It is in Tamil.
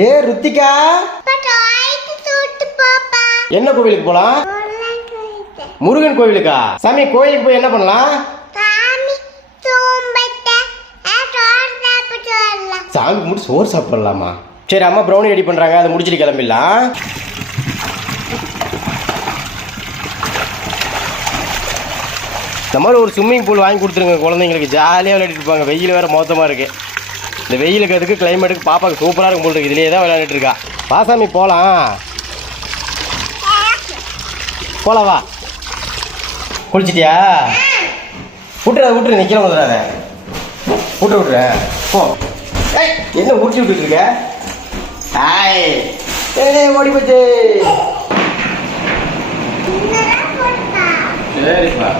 ஏ ருத்திகா, என்ன கோவிலுக்கு போலாம்? முருகன் கோவிலுக்கா? சாமி கோயிலுக்கு போய் என்ன பண்ணலாம்? சாமி முடிச்சு சோறு சாப்பிடலாமா? சரி, அம்மா ப்ரௌனி ரெடி பண்றாங்க, அதை முடிச்சுட்டு கிளம்பிடலாம். இந்த மாதிரி ஒரு ஸ்விம்மிங் பூல் வாங்கி கொடுத்துருங்க, குழந்தைங்களுக்கு ஜாலியாக விளையாடிட்டு இருப்பாங்க. வெயில் வேறு மோசமாக இருக்குது. இந்த வெயிலுக்கு அதுக்கு கிளைமேட்டுக்கு பாப்பாவுக்கு சூப்பராக இருக்கும் போல் இருக்குது. இதுலேயே தான் விளையாடிட்டு இருக்கா. வாசாமி போகலாம். போகலாம், வா. குளிச்சிட்டியா? விட்டுரு நிற்கலாம் வந்துடாத. விட்டுற போ. என்ன ஊற்றி விட்டுட்டு இருக்க? ஓடி போச்சு. சரிப்பா.